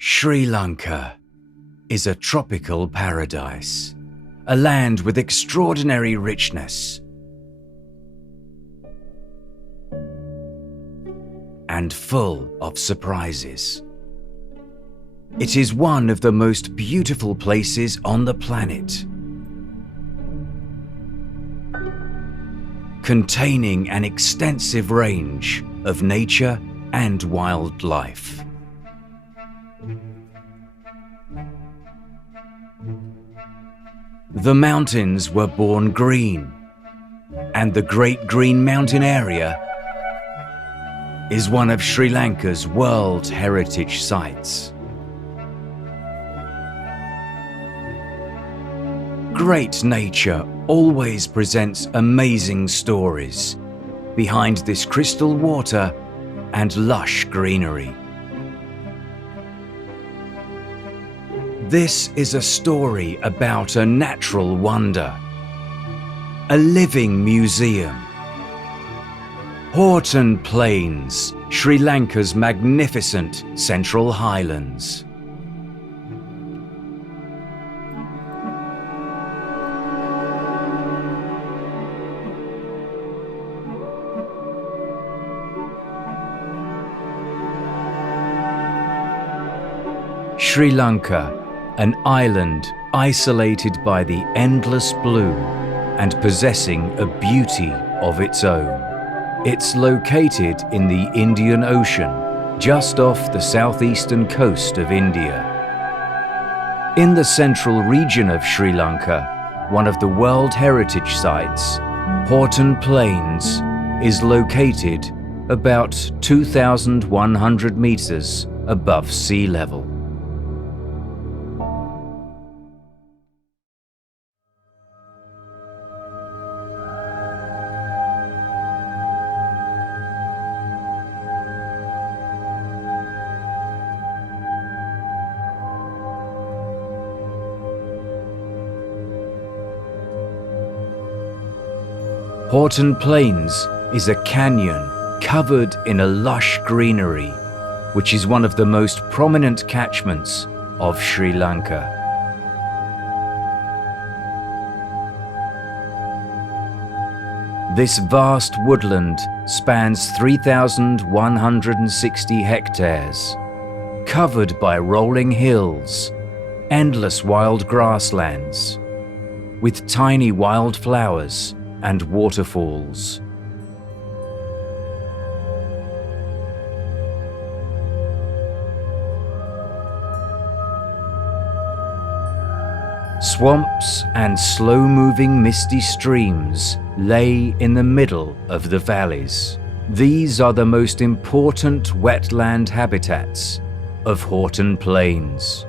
Sri Lanka is a tropical paradise, a land with extraordinary richness and full of surprises. It is one of the most beautiful places on the planet, containing an extensive range of nature and wildlife. The mountains were born green, and the Great Green Mountain Area is one of Sri Lanka's World Heritage Sites. Great nature always presents amazing stories behind this crystal water and lush greenery. This is a story about a natural wonder, a living museum. Horton Plains, Sri Lanka's magnificent Central Highlands. Sri Lanka, an island isolated by the endless blue and possessing a beauty of its own. It's located in the Indian Ocean, just off the southeastern coast of India. In the central region of Sri Lanka, one of the World Heritage Sites, Horton Plains is located about 2,100 meters above sea level. Horton Plains is a canyon covered in a lush greenery, which is one of the most prominent catchments of Sri Lanka. This vast woodland spans 3,160 hectares, covered by rolling hills, endless wild grasslands, with tiny wildflowers and waterfalls. Swamps and slow-moving misty streams lay in the middle of the valleys. These are the most important wetland habitats of Horton Plains.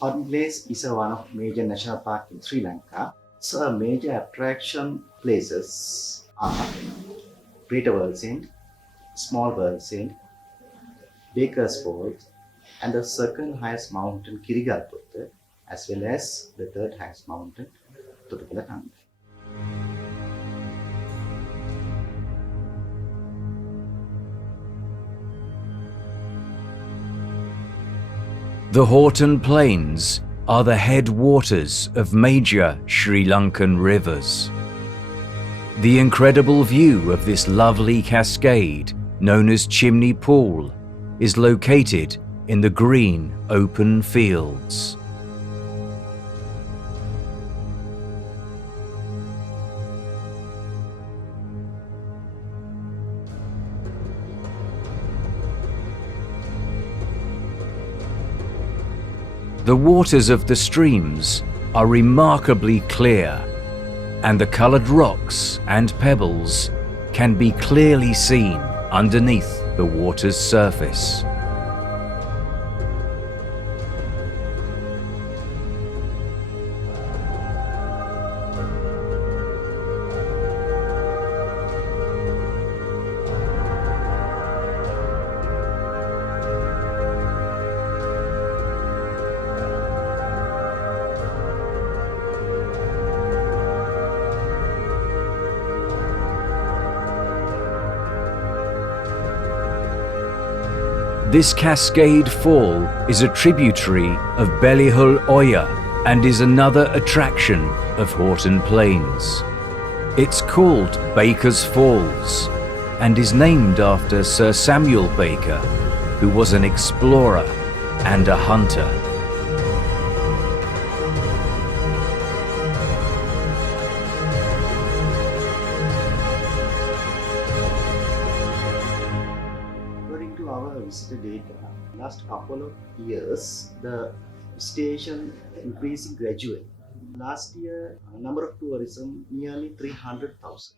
Horton Place is one of major national park in Sri Lanka. So major attraction places are Greater World Small World Baker's Falls, and the second highest mountain Kirigalputta, as well as the third highest mountain Tutupalakanda. The Horton Plains are the headwaters of major Sri Lankan rivers. The incredible view of this lovely cascade, known as Chimney Pool, is located in the green open fields. The waters of the streams are remarkably clear, and the colored rocks and pebbles can be clearly seen underneath the water's surface. This cascade fall is a tributary of Belihul Oya and is another attraction of Horton Plains. It's called Baker's Falls and is named after Sir Samuel Baker, who was an explorer and a hunter. According to our visitor data, last couple of years, the station increasing gradually. Last year, number of tourism nearly 300,000.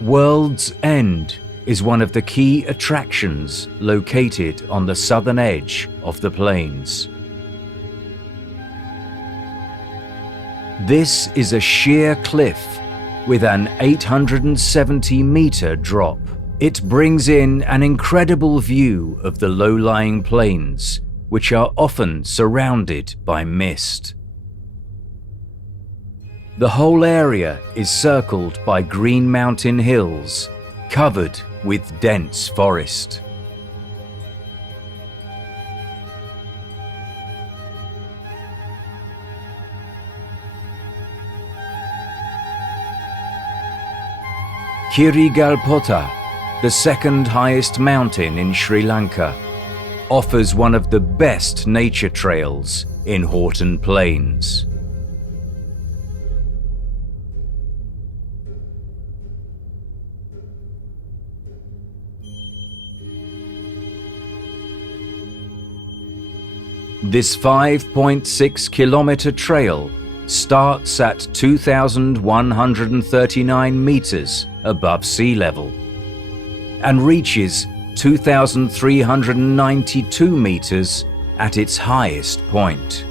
World's End is one of the key attractions located on the southern edge of the plains. This is a sheer cliff with an 870-meter drop. It brings in an incredible view of the low-lying plains, which are often surrounded by mist. The whole area is circled by green mountain hills, covered with dense forest. Kirigalpota, the second highest mountain in Sri Lanka, offers one of the best nature trails in Horton Plains. This 5.6-kilometer trail starts at 2,139 meters above sea level and reaches 2,392 meters at its highest point.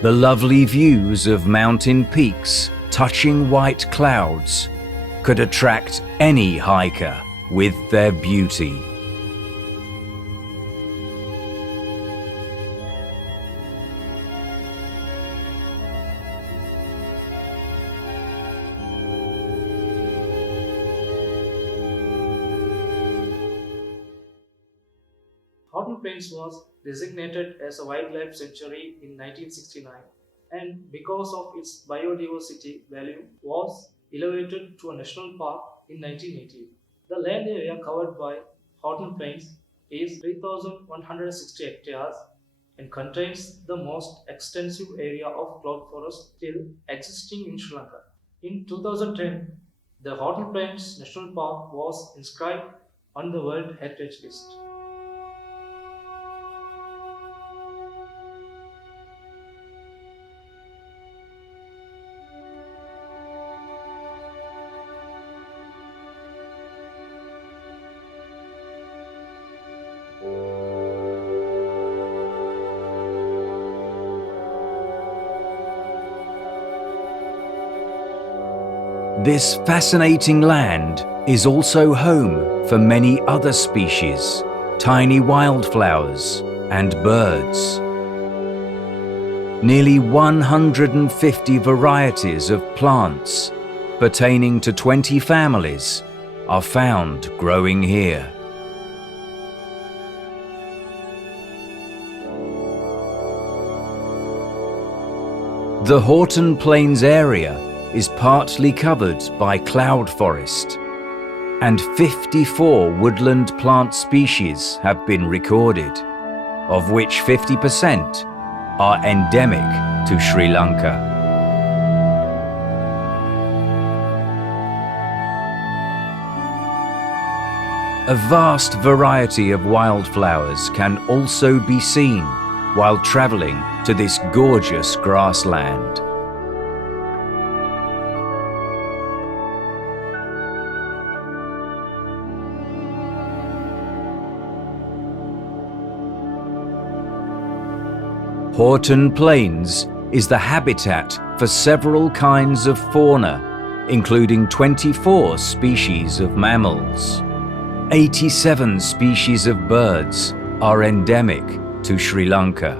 The lovely views of mountain peaks touching white clouds could attract any hiker with their beauty. Horton Plains was designated as a wildlife sanctuary in 1969 and because of its biodiversity value was elevated to a national park in 1980. The land area covered by Horton Plains is 3,160 hectares and contains the most extensive area of cloud forest still existing in Sri Lanka. In 2010, the Horton Plains National Park was inscribed on the World Heritage List. This fascinating land is also home for many other species, tiny wildflowers and birds. Nearly 150 varieties of plants pertaining to 20 families are found growing here. The Horton Plains area is partly covered by cloud forest, and 54 woodland plant species have been recorded, of which 50% are endemic to Sri Lanka. A vast variety of wildflowers can also be seen while traveling to this gorgeous grassland. Horton Plains is the habitat for several kinds of fauna, including 24 species of mammals. 87 species of birds are endemic to Sri Lanka.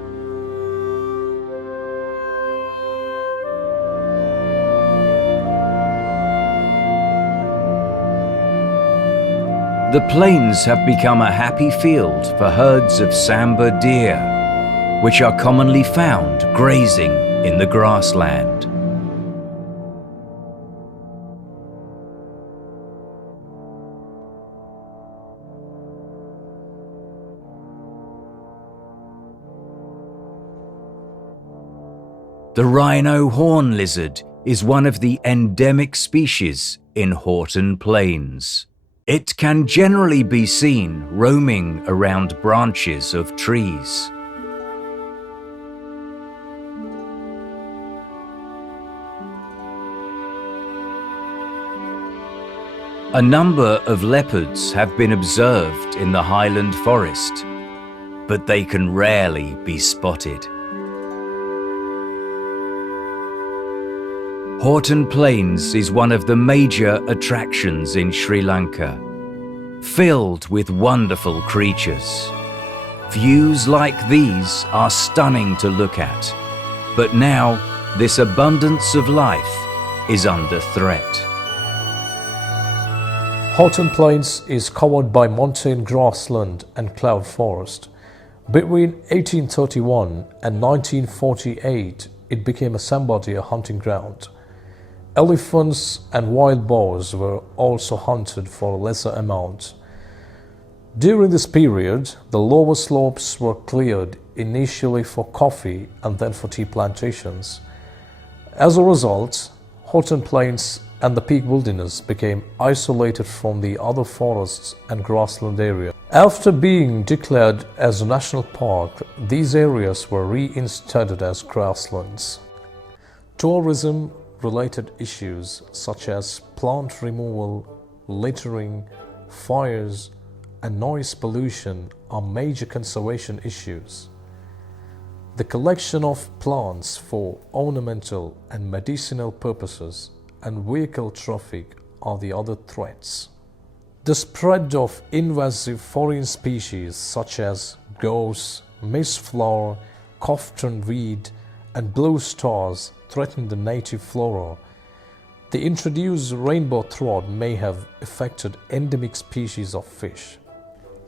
The plains have become a happy field for herds of sambar deer, which are commonly found grazing in the grassland. The rhino horn lizard is one of the endemic species in Horton Plains. It can generally be seen roaming around branches of trees. A number of leopards have been observed in the highland forest, but they can rarely be spotted. Horton Plains is one of the major attractions in Sri Lanka, filled with wonderful creatures. Views like these are stunning to look at, but now this abundance of life is under threat. Horton Plains is covered by montane grassland and cloud forest. Between 1831 and 1948, it became a sambar deer hunting ground. Elephants and wild boars were also hunted for a lesser amount. During this period, the lower slopes were cleared initially for coffee and then for tea plantations. As a result, Horton Plains and the peak wilderness became isolated from the other forests and grassland areas. After being declared as a national park, these areas were reinstated as grasslands. Tourism related issues such as plant removal, littering, fires, and noise pollution are major conservation issues. The collection of plants for ornamental and medicinal purposes and vehicle traffic are the other threats. The spread of invasive foreign species such as gorse, mistflower, cofton weed, and blue stars threaten the native flora. The introduced rainbow trout may have affected endemic species of fish.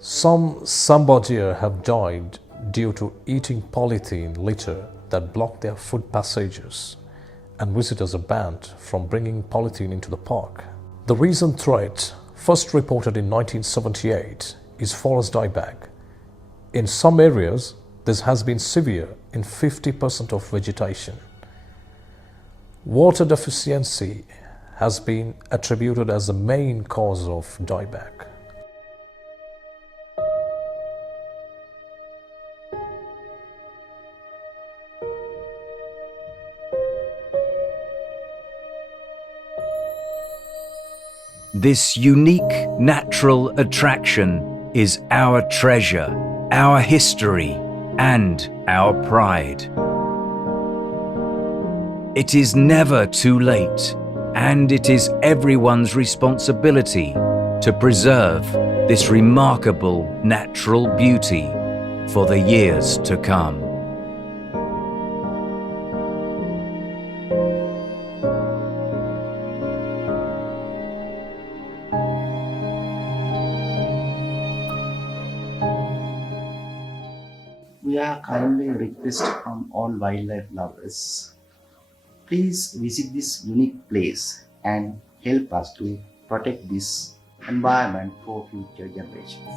Some sambar deer have died due to eating polythene litter that block their food passages, and visitors are banned from bringing polythene into the park. The recent threat, first reported in 1978, is forest dieback. In some areas, this has been severe in 50% of vegetation. Water deficiency has been attributed as the main cause of dieback. This unique natural attraction is our treasure, our history, and our pride. It is never too late, and it is everyone's responsibility to preserve this remarkable natural beauty for the years to come. We are kindly request from all wildlife lovers. Please visit this unique place and help us to protect this environment for future generations.